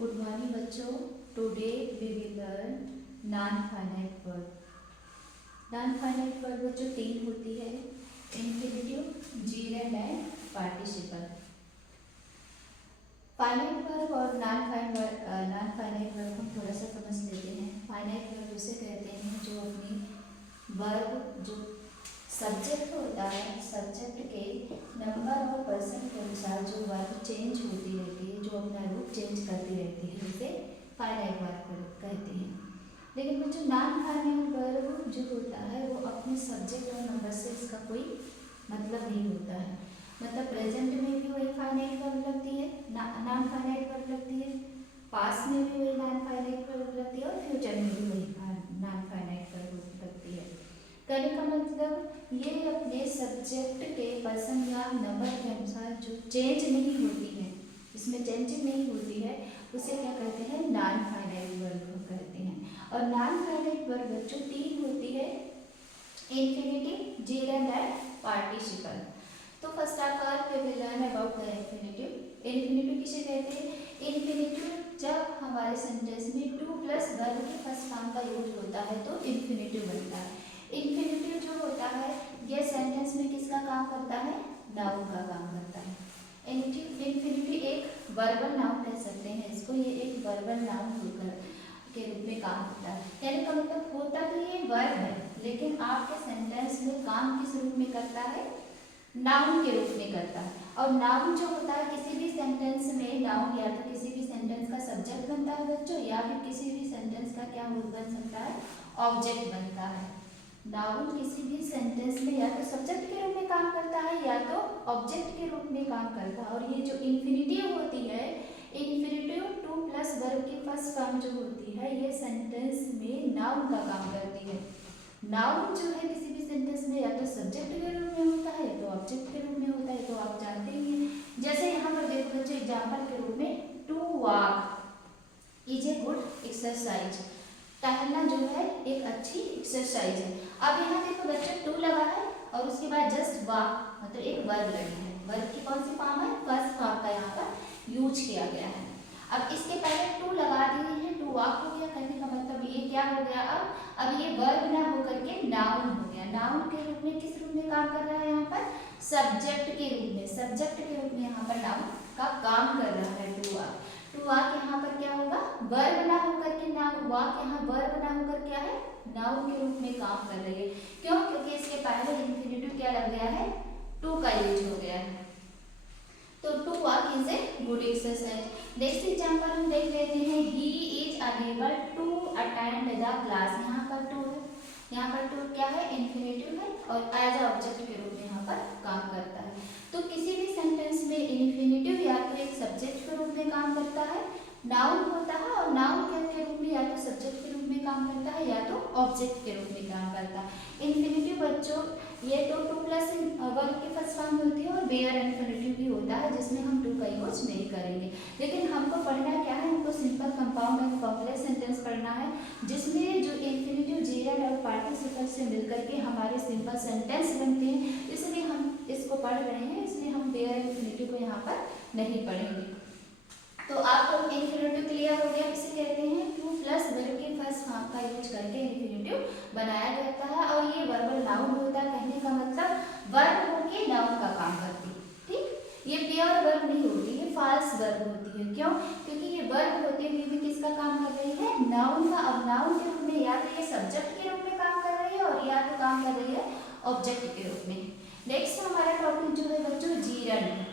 Good morning बच्चों। Today we will learn non finite verb. Non finite verb बच्चों तीन होती है, infinitive, gerund and participle. Finite verb और नॉन फाइनाइट वर्ब हम थोड़ा सा समझ लेते हैं। फाइनाइट वर्ब उसे कहते हैं जो अपनी वर्ब जो सब्जेक्ट होता है, सब्जेक्ट के नंबर और पर्सन के अनुसार जो वर्ब चेंज होती रहती है, जो अपना रूप चेंज करती रहती है, उसे फाइनाइट वर्ब कहते हैं। लेकिन बच्चों नॉन फाइनाइट वर्ब जो होता है वो अपने सब्जेक्ट और नंबर से इसका कोई मतलब नहीं होता है। मतलब प्रेजेंट में भी वही फाइनाइट वर्ब लगती है, नॉन फाइनाइट वर्ब लगती है, पास्ट में भी वही नॉन फाइनाइट वर्ब लगती है और फ्यूचर में भी वही नॉन फाइनाइट वर्ब लगती है। कहने का मतलब ये अपने सब्जेक्ट के पर्सन या नंबर के अनुसार जो चेंज नहीं होती है, इसमें चेंजिंग नहीं होती है, उसे क्या कहते हैं, नॉन फाइनाइट वर्ब कहते हैं। और नॉन फाइनाइट वर्ब बच्चों तीन होती है, इंफिनिटिव, जीरेंड एंड पार्टिसिपल। तो first of all we will learn about the infinitive. Infinitive किसे कहते हैं? इंफिनिटिव जब हमारे सेंटेंस में टू प्लस वर्ब के फर्स्ट फॉर्म का यूज होता है तो इंफिनिटिव बनता है। इंफिनिटिव जो होता है ये सेंटेंस में किसका काम करता है? नाउन का काम करता है। इंफिनिटिव एक वर्बल नाउन कह सकते हैं इसको, ये एक वर्बल नाउन होकर के रूप में काम होता है। कहने का मतलब होता तो ये वर्ब है, लेकिन आपके सेंटेंस में काम किस रूप में करता है? नाउन के रूप में करता है। और नाउन जो होता है किसी भी सेंटेंस में, नाउन या तो किसी भी सेंटेंस का सब्जेक्ट बनता है बच्चों, या फिर किसी भी सेंटेंस का क्या बन सकता है? ऑब्जेक्ट बनता है। नाउन किसी भी सेंटेंस में या तो सब्जेक्ट के रूप में काम करता है या तो ऑब्जेक्ट के रूप में काम करता है। और ये जो इंफिनिटिव होती है, इंफिनिटिव टू प्लस वर्ब की फर्स्ट फॉर्म जो होती है, ये सेंटेंस में नाउन का काम करती है। नाउन जो है किसी भी सेंटेंस में या तो सब्जेक्ट के रूप में होता है या तो ऑब्जेक्ट के रूप में होता है, तो आप जानते ही हैं। जैसे यहाँ पर देखो बच्चों एग्जाम्पल के रूप में, to walk is a good exercise. टहलना जो है एक अच्छी एक्सरसाइज है। अब यहाँ देखो बच्चों टू लगा है और उसके बाद जस्ट वॉक मतलब एक वर्ब लगी है। वर्ब की कौन सी फॉर्म है? फर्स्ट फॉर्म का यहाँ पर यूज किया गया है। अब इसके पहले टू लगा दिए हैं, टू वॉक हो गया। कहने का मतलब ये क्या हो गया? अब ये वर्ब ना होकर के नाउन हो गया। नाउन के रूप में किस रूप में काम कर रहा है? यहाँ पर सब्जेक्ट के रूप में, सब्जेक्ट के रूप में यहाँ पर नाउन का काम कर रहा है टू वॉक। टू वॉक यहाँ पर क्या होगा? वर्ब ना होकर के नाउन, वॉक यहाँ वर्ब ना होकर क्या है? नाउन के रूप में काम कर रही है। क्यों? क्योंकि इसके पहले इंफिनिटिव क्या लग गया है? टू का यूज हो गया है। तो to walk is a good exercise. Next example हम देख लेते हैं, he is unable to attend the class. यहाँ पर टू है, यहाँ पर टू क्या है? इंफिनिटिव है और एज ऑब्जेक्ट के रूप में यहाँ पर काम करता है। तो किसी भी सेंटेंस में इंफिनिटिव या तो एक सब्जेक्ट के रूप में काम करता है, नाउन होता है, और नाउन के रूप में या तो सब्जेक्ट के रूप में काम करता है या तो ऑब्जेक्ट के रूप में काम करता है। इंफिनिटिव बच्चों ये तो टू प्लस वर्ब की फर्स्ट फॉर्म होती है और बेयर इंफिनिटिव भी होता है, जिसमें हम टू का यूज नहीं करेंगे। लेकिन हमको पढ़ना क्या है? हमको simple, compound and complex sentence पढ़ना है, जिसमें जो इंफिनिटिव, जीरेंड और पार्टिसिपल से मिलकर के हमारे सिंपल सेंटेंस बनते हैं। इसलिए हम इसको पढ़ रहे हैं, इसलिए हम बेयर इंफिनिटिव को यहाँ पर नहीं पढ़ेंगे। तो आपको इंफिनिटिव क्लियर हो गया किसे कहते हैं? टू प्लस वर्ब के फर्स्ट फॉर्म का यूज करके इंफिनिटिव बनाया जाता है और ये वर्बल नाउन होता है। कहने का मतलब वर्ब होके नाउन का काम करती है। ठीक, ये प्योर वर्ब नहीं होती, ये फॉल्स वर्ब होती है। क्यों? क्योंकि ये वर्ब होते हुए भी किसका काम कर रही है? नाउन का। अब नाउन के रूप में या तो ये सब्जेक्ट के रूप में काम कर रही है और या तो काम कर रही है ऑब्जेक्ट के रूप में। नेक्स्ट हमारा टॉपिक जो है बच्चों जीरेंड।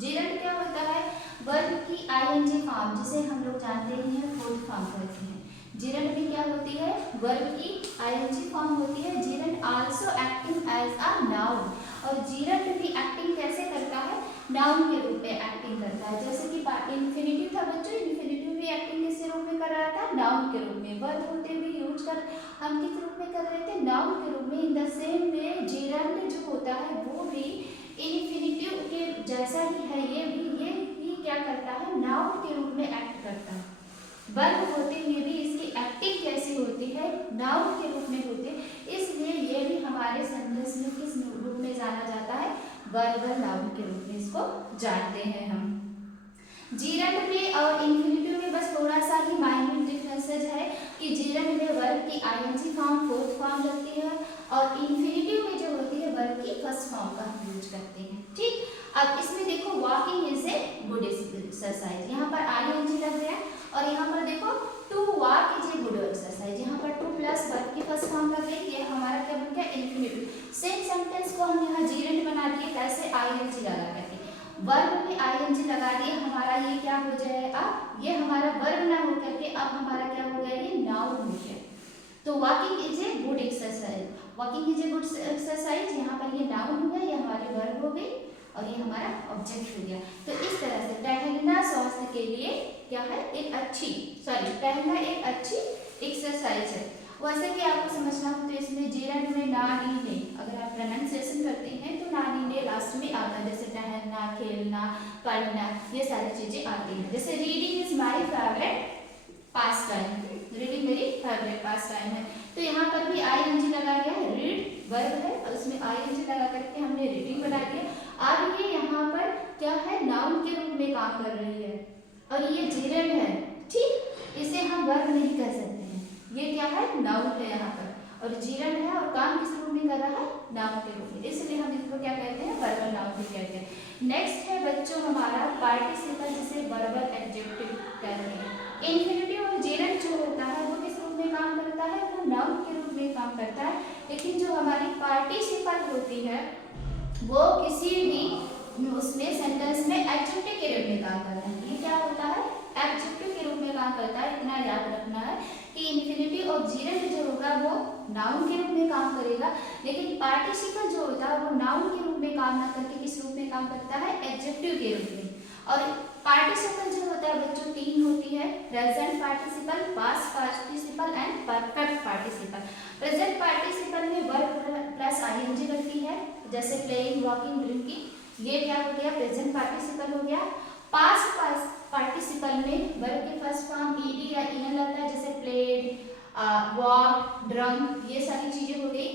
जीरेंड क्या होता है? वर्ब की आईएनजी फॉर्म, जिसे हम लोग जानते हैं फोर्थ फॉर्म कहते हैं। जीरेंड भी क्या होती है? वर्ब की आईएनजी फॉर्म होती है। Gerund also acting as a noun. और जीरेंड भी एक्टिंग कैसे करता है? नाउन के रूप में एक्टिंग करता है। जैसे कि इंफिनिटिव था बच्चों, इंफिनिटिव भी एक्टिंग किस रूप में कर रहा था? नाउन के रूप में। वर्ब होते हुए यूज कर हम किस रूप में कर रहे थे? नाउन के रूप में। इन द सेम वे जीरेंड जो होता है वो भी इंफिनिटिव के जैसा ही है, ये भी क्या करता है? नाउन के रूप में एक्ट करता है। वर्ब होते हुए भी इसकी एक्टिंग कैसी होती है? नाउन के रूप में होती है। इसलिए ये भी हमारे सेंटेंस में किस रूप में जाना जाता है? वर्बल नाउन के रूप में इसको जानते हैं हम। जीरेंड में और इंफिनिटिव में बस यूसेज है कि जीरंड में वर्ब की आईएनजी फॉर्म फोर्थ फॉर्म लगती है और इन्फिनिटिव में जो होती है वर्ब की फर्स्ट फॉर्म का हम यूज करते हैं। ठीक, अब इसमें देखो walking is a good exercise, यहाँ पर आईएनजी लग गया और यहाँ पर देखो to walk is a good exercise, यहाँ पर टू प्लस वर्ब की फर्स्ट फॉर्म लग गई, ये हमारा क्या बन गया इन्फिनिटिव। सेम सेंटेंस को हम यहाँ जीरेंड बना दिए, कैसे आईएनजी लगा करके, वर्ब में आईएनजी लगा दिए, हमारा ये क्या हो जाएगा, ये हमारा वर्ब ना हो करके अब हमारा क्या हो गया, ये नाउन हो गया। तो walking is a good exercise, walking is a good exercise, यहाँ पर ये नाउन हो गया, ये हमारी वर्ब हो गई और ये हमारा ऑब्जेक्ट हो गया। तो इस तरह से टहलना स्वास्थ्य के लिए क्या है, एक अच्छी टहलना एक अच्छी एक्सरसाइज है। वैसे कि आपको समझना हो तो इसमें जीरंड में ना नी ने, अगर आप प्रोनाउंसिएशन करते हैं तो ना नी ने लास्ट में आता है, जैसे टहलना, खेलना, पढ़ना, ये सारी चीजें आती हैं। जैसे reading is my favourite pass time, reading मेरी फेवरेट पास टाइम है, तो यहाँ पर भी आईएनजी लगा गया है, रीड वर्ब है और उसमें आईएनजी लगा करके हमने रीडिंग बना दिया। अब ये यहाँ पर क्या है, नाउन के रूप में काम कर रही है और ये जीरंड है। ठीक, इसे हम वर्ब नहीं कह सकते हैं, ये क्या है, नाउन है यहाँ पर, और जीरंड है और काम किस रूप में कर रहा है, नाउन के रूप में, इसलिए हम इसको क्या कहते हैं, वर्बल नाउन भी कहते हैं। नेक्स्ट है बच्चों हमारा पार्टिसिपल, जिसे वर्बल एडजेक्टिव कहते हैं। इन्फिनिटिव और जीरंड जो होता है वो किस रूप में काम करता है, वो नाउन के रूप में काम करता है, लेकिन जो हमारी पार्टिसिपल होती है वो किसी भी उसमें सेंटेंस में एडजेक्टिव के रूप में काम करता है। ये क्या होता है, एडजेक्टिव के रूप में काम करता है। इतना याद रखना है कि इन्फिनिटिव और जीरंड जो होगा वो नाउन के रूप में काम करेगा, लेकिन पार्टिसिपल जो होता है वो नाउन के रूप में काम ना करके किस रूप में काम करता है, एडजेक्टिव के रूप में। और पार्टिसिपल जो होता है बच्चों तीन होती है, present participle, past participle and perfect participle. Present participle में वर्ब प्लस आईएनजी लगती है, जैसे प्लेइंग, वॉकिंग, ड्रिंकिंग, ये क्या हो गया, प्रेजेंट पार्टिसिपल हो गया। पास्ट पार्टिसिपल में वर्ब के फर्स्ट फॉर्म ईडी या ईएन लगता है, जैसे प्लेड, वॉक, ड्रंक, ये सारी चीजें हो गई।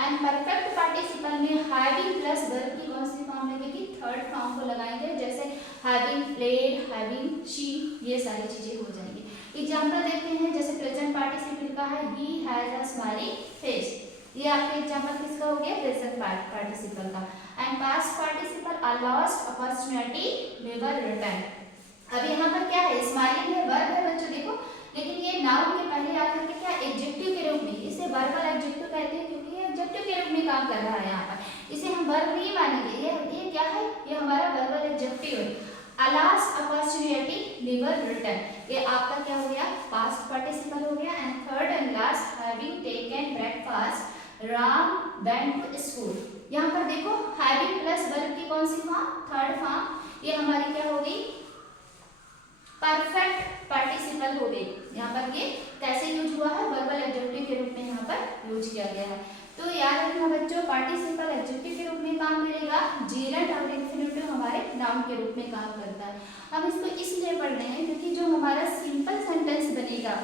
एंड परफेक्ट पार्टिसिपल में हैविंग प्लस वर्ब की कौन सी फॉर्म लगेगी, थर्ड फॉर्म को लगाएंगे, जैसे हैविंग प्लेड, हैविंग शी, ये सारी चीजें हो जाएंगी। एग्जांपल देखते हैं, जैसे प्रेजेंट पार्टिसिपल का है he has a smiling face, ये आपका एग्जांपल किसका हो गया, प्रेजेंट पार्टिसिपल का। And past participle, a lost opportunity never return. अब यहाँ पर क्या है, स्माइलिंग है, वर्ब है बच्चों देखो, लेकिन ये नाउन के पहले आकर के क्या एडजेक्टिव के रूप में, इसे वर्बल एडजेक्टिव कहते हैं क्योंकि ये एडजेक्टिव के रूप में काम कर रहा है। यहाँ पर इसे हम वर्ब नहीं मानेंगे, ये क्या है, ये हमारा वर्बल एडजेक्टिव है। A last opportunity never return, ये आपका क्या हो गया, पास्ट पार्टिसिपल हो गया। And third and last, having taken breakfast, Ram went to school. यहाँ पर देखो हैविंग प्लस वर्ब की कौन सी फॉर्म, थर्ड फॉर्म, ये हमारी क्या हो गई, परफेक्ट पार्टिसिपल हो गई। यहाँ पर ये कैसे यूज हुआ है, वर्बल एडजेक्टिव के रूप में यहाँ पर यूज किया गया है। तो याद रखना बच्चों, पार्टिसिपल एडजेक्टिव के रूप में काम करेगा, जीरंड और इन्फिनिटिव हमारे नाउन के रूप में काम करता है। हम इसको इसलिए पढ़ रहे हैं क्योंकि जो हमारा सिंपल सेंटेंस बनेगा,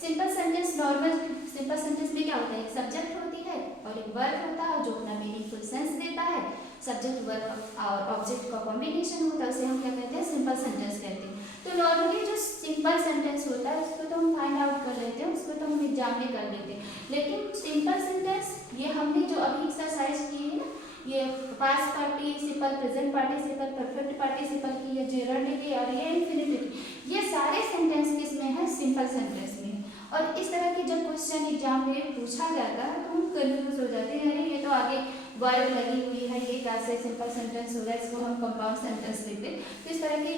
simple sentence, normal simple sentence में क्या होता है, एक सब्जेक्ट होती है और एक वर्ब होता है जो अपना मीनिंगफुल सेंस देता है। सब्जेक्ट वर्ब और ऑब्जेक्ट का कॉम्बिनेशन होता है, उसे हम क्या कहते हैं, सिंपल सेंटेंस कहते हैं। तो नॉर्मली जो सिंपल सेंटेंस होता है उसको तो हम फाइंड आउट कर लेते हैं, उसको तो हम एग्जाम में कर लेते हैं, लेकिन सिंपल सेंटेंस ये हमने जो अभी एक्सरसाइज की है ना, ये past participle, present participle, perfect participle की, ये जेरंड की और ये इन्फिनिटिव, ये सारे सेंटेंस किसमें है, सिंपल सेंटेंस में। और इस तरह की जब क्वेश्चन एग्जाम में पूछा जाता है तो हम कंफ्यूज हो जाते हैं, अरे ये तो आगे वर्ब लगी हुई है, ये कैसे सिंपल सेंटेंस होगा, इसको हम कंपाउंड सेंटेंस देते हैं। तो इस तरह की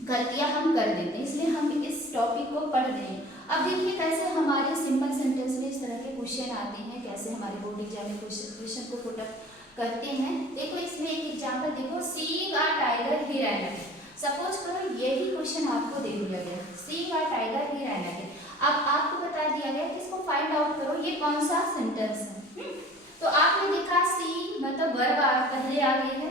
गलतियां हम कर देते हैं, इसलिए हम इस टॉपिक को पढ़ रहे हैं। अब देखिए कैसे हमारे सिंपल सेंटेंस में इस तरह के क्वेश्चन आते हैं, कैसे हमारे बोर्ड एग्जाम में क्वेश्चन को पुट अप करते हैं। देखो इसमें एक एग्जाम्पल देखो, seeing a tiger here and again. Suppose करो यही क्वेश्चन आपको दे दिया गया, seeing a tiger here and again. अब आपको बता दिया गया कि इसको फाइंड आउट करो, ये कौन सा सेंटेंस है। तो आपने देखा सी मतलब वर्ब पहले आ गई है,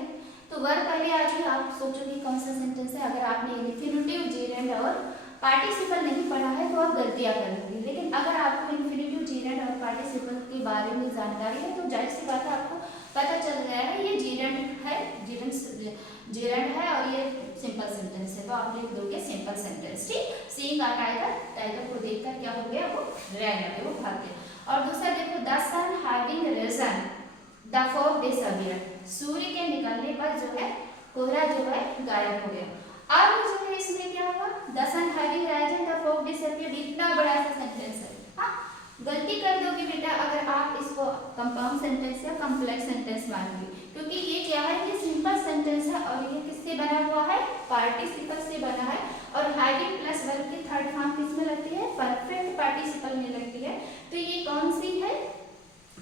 तो वर्ब पहले आ गई, आप सोचोगे कौन सा सेंटेंस है। अगर आपने इन्फिनिटिव, जेरेंड और पार्टिसिपल नहीं पढ़ा है तो आप गलतियां कर लोगे, लेकिन अगर आपको इन्फिनिटिव, जेरेंड और पार्टिसिपल के बारे में जानकारी है तो जाहिर सी बात है आपको पता चल गया है ये जेरेंड है, जेरेंड है और ये सिंपल सेंटेंस है, तो आप लिख दोगे सिंपल सिंपल सेंटेंस, ठीक। सीइंग अ टाइगर, टाइगर को देखकर क्या हो गया, वो रैन अवे, वो भाग गया। और दूसरा देखो, the sun having risen the fog disappeared, सूर्य के निकलने पर जो है कोहरा जो है गायब हो गया। अब जो है इसमें क्या हुआ, the sun having risen the fog disappeared, इतना बड़ा सा सेंटेंस है। हाँ, गलती कर दोगे बेटा अगर आप इसको कंपाउंड सेंटेंस या कॉम्प्लेक्स सेंटेंस मानोगे, क्योंकि ये क्या है, ये सिंपल सेंटेंस है और ये किससे बना हुआ है, पार्टिसिपल से बना है। और हैविंग प्लस वर्ब की थर्ड फॉर्म किसमें लगती है, परफेक्ट पार्टिसिपल में लगती है। तो ये कौन सी है,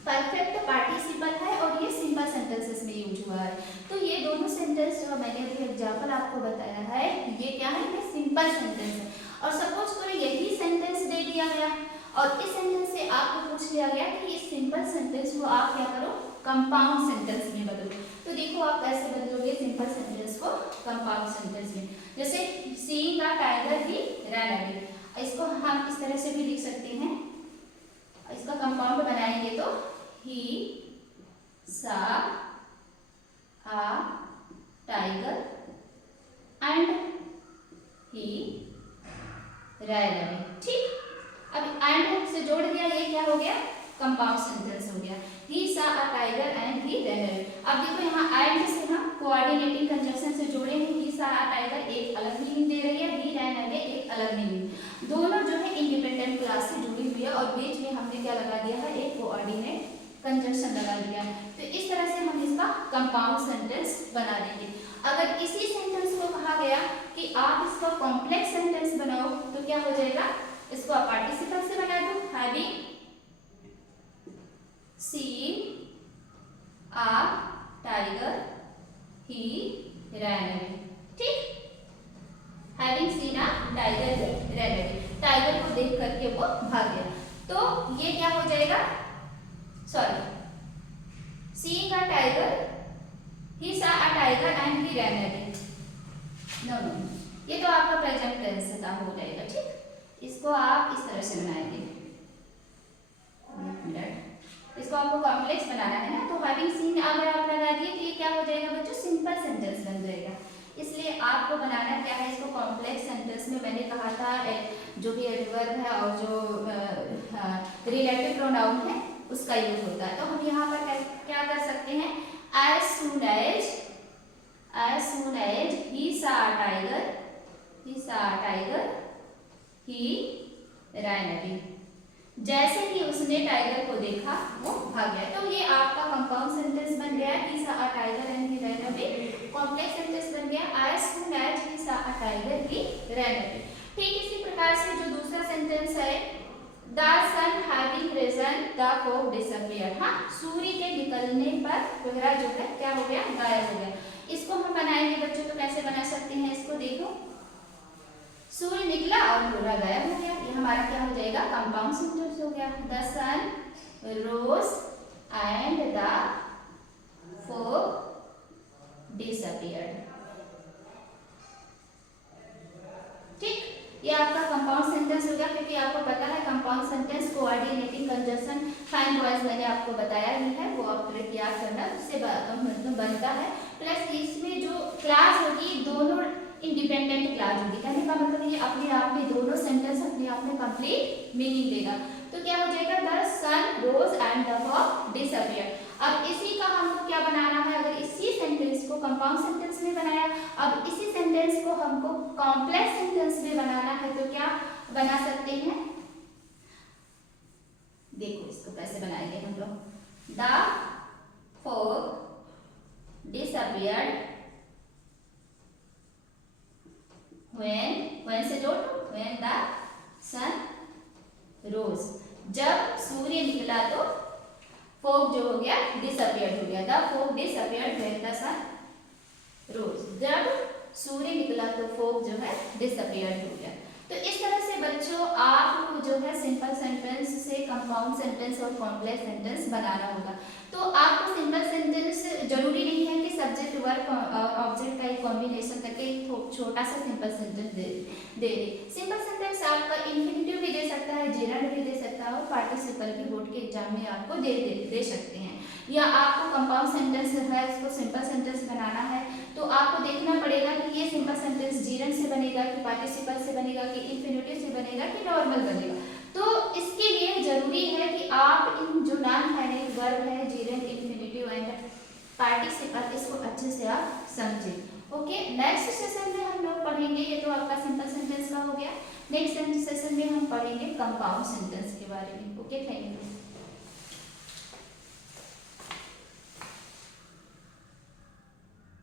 परफेक्ट पार्टिसिपल है और ये सिंपल सेंटेंसेस में यूज हुआ है। तो ये दोनों सेंटेंस जो मैंने अभी एग्जांपल आपको बताया है, ये क्या है, ये सिंपल सेंटेंस है। और सपोज करो यही सेंटेंस दे दिया गया और इस सेंटेंस से आपको पूछ लिया गया कि इस सिंपल सेंटेंस को आप क्या करो, कंपाउंड सेंटेंस में बदलो। तो देखो आप कैसे बदलोगे सिंपल सेंटेंस को कंपाउंड सेंटेंस में। जैसे seeing a tiger he ran away, इसको हम इस तरह से भी लिख सकते हैं, इसका कंपाउंड बनाएंगे तो he saw a tiger and he ran away, ठीक। अब एंड से जोड़ दिया, ये क्या हो गया, कंपाउंड सेंटेंस हो गया। ही saw a tiger and he ran away. अब देखो यहाँ एंड से हम कोऑर्डिनेटिंग कंजंक्शन से जोड़े हैं, ही सा अ टाइगर एक अलग मीनिंग दे रही है, ही रैन अवे एक अलग मीनिंग, दोनों जो है इंडिपेंडेंट क्लास से जुड़ी हुई है और बीच में हमने क्या लगा दिया है, एक कोऑर्डिनेट कंजंक्शन लगा दिया है। तो इस तरह से हम इसका कंपाउंड सेंटेंस बना देंगे। अगर इसी सेंटेंस को कहा गया कि आप इसका कॉम्प्लेक्स सेंटेंस बनाओ तो क्या हो जाएगा, इसको आप पार्टिसिपल से बना दो, having seen a tiger he ran away, ठीक। Having seen a tiger he ran away, tiger को देख करके वो भाग गया। तो ये क्या हो जाएगा, sorry, seeing a tiger, he saw a tiger and he ran away, no no, ये तो आपका प्रेजेंट टेंस का हो जाएगा, ठीक। इसको आप इस तरह से बनाएंगे, इसको आपको कॉम्प्लेक्स बनाना है ना, तो हैविंग सीन अगर आप लगा दिए तो ये क्या हो जाएगा बच्चों, सिंपल सेंटेंस बन जाएगा। इसलिए आपको बनाना क्या है, इसको कॉम्प्लेक्स सेंटेंस में मैंने कहा था जो भी एडवर्ब है और जो रिलेटिव प्रोनाउन है उसका यूज होता है। तो हम यहाँ पर क्या कर सकते हैं, एज सून एज ही सा टाइगर, ही सा टाइगर ही रैन अवे, जैसे ही उसने टाइगर को देखा वो भाग गया। तो ये आपका कंपाउंड सेंटेंस बन गया, ही saw a tiger and he ran away. Complex sentence बन गया, as soon as he saw a tiger he ran away. ठीक इसी प्रकार से जो दूसरा सेंटेंस है, the sun having risen the fog disappeared, हाँ, सूर्य के निकलने पर कोहरा जो है क्या हो गया, गायब हो गया। इसको हम बनाएंगे बच्चों, तो कैसे बना सकते हैं, इसको देखो, सूर्य निकला और कोहरा गायब हो गया, ये हमारा क्या हो जाएगा, कंपाउंड सेंटेंस हो गया। The sun rose and the fog disappeared, ठीक। ये आपका कंपाउंड सेंटेंस हो गया, क्योंकि आपको पता है compound sentence coordinating conjunction fine voice मैंने आपको बताया ही है, वो आप याद करना, उससे बनता है। प्लस इसमें जो क्लास होगी दोनों इंडिपेंडेंट क्लास होगी, कहने का मतलब ये अपने आप में दोनों सेंटेंस अपने आप में कंप्लीट मीनिंग देगा। तो क्या हो जाएगा, the sun rose and the fog disappeared. अब इसी का हमको क्या बनाना है, अगर इसी सेंटेंस को कंपाउंड सेंटेंस में बनाया, अब इसी सेंटेंस को हमको कॉम्प्लेक्स सेंटेंस में बनाना है, तो क्या बना सकते हैं, देखो इसको कैसे बनाएंगे हम लोग, द फॉग डिसअपियर्ड when से जोड़, when the sun rose, जब सूर्य निकला तो फॉग जो हो गया डिसअपियर्ड हो गया, the fog disappeared when the sun rose, जब सूर्य निकला तो फॉग जो है डिसअपियर्ड हो गया। तो इस तरह से बच्चों आपको जो है सिंपल सेंटेंस से कंपाउंड सेंटेंस और कॉम्प्लेक्स सेंटेंस बनाना होगा। तो आपको सिंपल सेंटेंस जरूरी नहीं है कि सब्जेक्ट वर्ब और ऑब्जेक्ट का एक कॉम्बिनेशन करके एक छोटा सा सिंपल सेंटेंस दे। सिंपल सेंटेंस आपका इंफिनिटिव भी दे सकता है, जेरंड भी दे सकता है और पार्टिसिपल भी बोर्ड के एग्जाम में आपको दे सकते हैं। या आपको कंपाउंड सेंटेंस है, इसको सिंपल सेंटेंस बनाना है तो आपको देखना पड़ेगा कि ये सिंपल सेंटेंस जीरंड से बनेगा कि पार्टिसिपल से बनेगा कि इंफिनिटिव से बनेगा कि नॉर्मल बनेगा। तो इसके लिए जरूरी है कि आप इन जो नॉन फाइनाइट वर्ब है जीरंड, इंफिनिटिव एंड पार्टिसिपल, इसको अच्छे से आप समझें। ओके, नेक्स्ट सेशन में हम लोग पढ़ेंगे, ये तो आपका सिंपल सेंटेंस का हो गया। नेक्स्ट सेशन में हम पढ़ेंगे कंपाउंड सेंटेंस के बारे में। Okay, thank you.